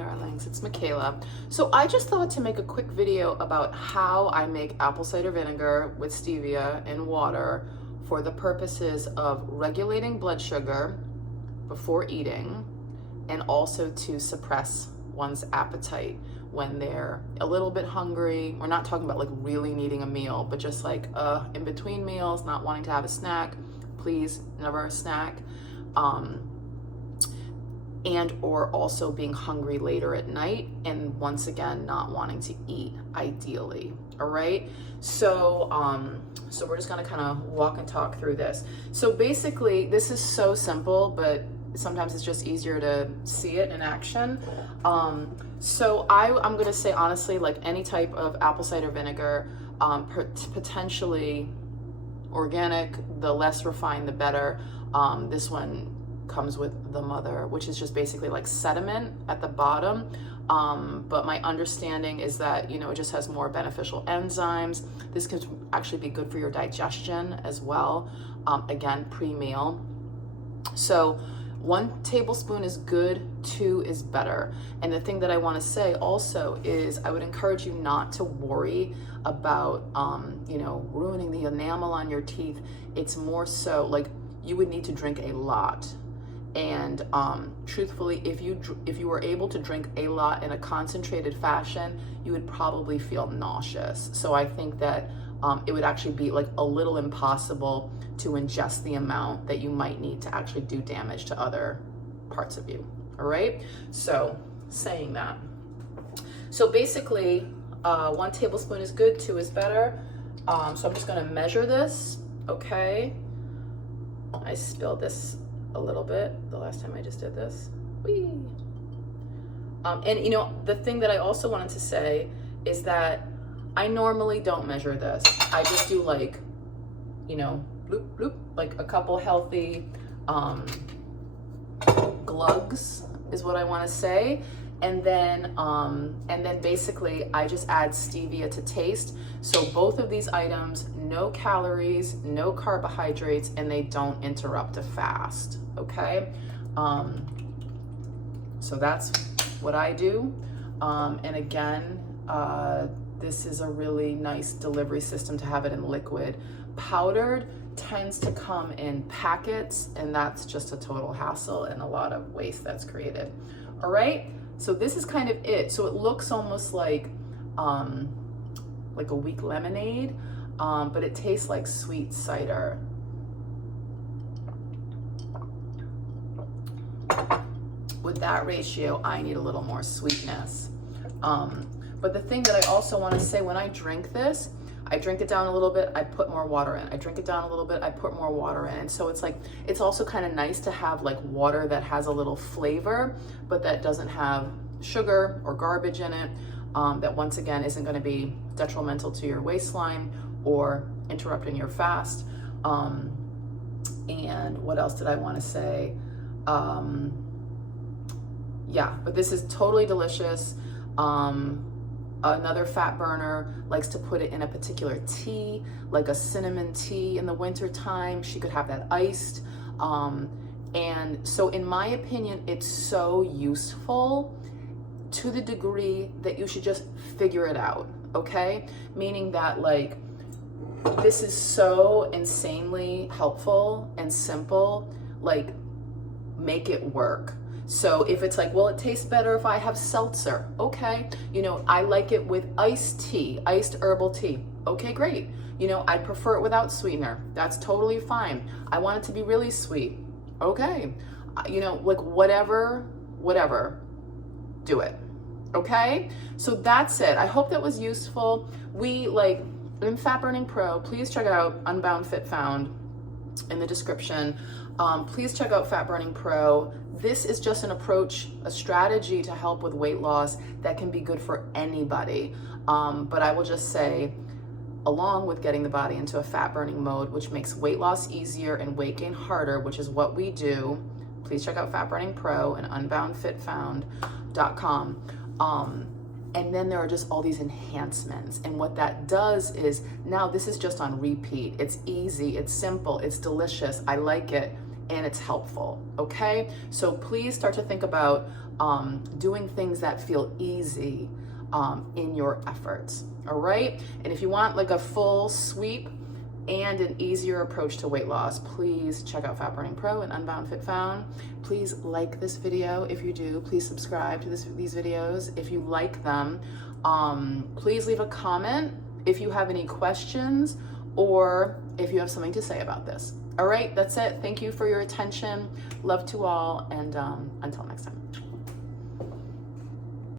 darlings, it's Michaela. So I just thought to make a quick video about how I make apple cider vinegar with stevia in water for the purposes of regulating blood sugar before eating and also to suppress one's appetite when they're a little bit hungry. We're not talking about like really needing a meal, but just like in between meals, not wanting to have a snack. Please, never a snack. And or also being hungry later at night, and once again not wanting to eat ideally. All right, so so we're just gonna kind of walk and talk through this. So basically this is so simple, but sometimes it's just easier to see it in action. So I'm gonna say honestly, like any type of apple cider vinegar, potentially organic, the less refined the better. This one comes with the mother, which is just basically like sediment at the bottom. But my understanding is that, you know, it just has more beneficial enzymes. This could actually be good for your digestion as well. Again, pre-meal. So 1 tablespoon is good, 2 is better. And the thing that I want to say also is I would encourage you not to worry about, you know, ruining the enamel on your teeth. It's more so like you would need to drink a lot. And truthfully, if you were able to drink a lot in a concentrated fashion, you would probably feel nauseous. So I think that it would actually be like a little impossible to ingest the amount that you might need to actually do damage to other parts of you. All right, so saying that, so basically 1 tablespoon is good, 2 is better. So I'm just gonna measure this. Okay, I spilled this a little bit the last time I just did this. Whee! And you know, the thing that I also wanted to say is that I normally don't measure this. I just do like, you know, bloop, bloop, like a couple healthy glugs is what I want to say. And then basically I just add stevia to taste. So both of these items, no calories, no carbohydrates, and they don't interrupt a fast, okay? So that's what I do. And again, this is a really nice delivery system to have it in liquid. Powdered tends to come in packets, and that's just a total hassle and a lot of waste that's created. All right, so this is kind of it. So it looks almost like a weak lemonade, but it tastes like sweet cider. With that ratio, I need a little more sweetness. But the thing that I also want to say, when I drink this, I drink it down a little bit, I put more water in. I drink it down a little bit, I put more water in. And so it's like, it's also kind of nice to have like water that has a little flavor, but that doesn't have sugar or garbage in it, that once again isn't going to be detrimental to your waistline or interrupting your fast. And what else did I want to say? Yeah, but this is totally delicious. Another fat burner likes to put it in a particular tea, like a cinnamon tea in the winter time. She could have that iced. And so in my opinion, it's so useful to the degree that you should just figure it out, okay? Meaning that like, this is so insanely helpful and simple, like make it work. So if it's like, well, it tastes better if I have seltzer. Okay. You know, I like it with iced tea, iced herbal tea. Okay, great. You know, I prefer it without sweetener. That's totally fine. I want it to be really sweet. Okay. You know, like whatever, do it. Okay. So that's it. I hope that was useful. We like in Fat Burning Pro, please check out Unbound Fit Found in the description. Please check out Fat Burning Pro. This is just an approach, a strategy to help with weight loss that can be good for anybody. But I will just say, along with getting the body into a fat burning mode, which makes weight loss easier and weight gain harder, which is what we do, please check out Fat Burning Pro and unboundfitfound.com. And then there are just all these enhancements. And what that does is now this is just on repeat. It's easy, it's simple, it's delicious. I like it. and it's helpful, okay? So please start to think about doing things that feel easy in your efforts, all right? And if you want like a full sweep and an easier approach to weight loss, please check out Fat Burning Pro and Unbound Fit Found. Please like this video if you do. Please subscribe to these videos if you like them. Please leave a comment if you have any questions or if you have something to say about this. All right, that's it. Thank you for your attention. Love to all, and until next time.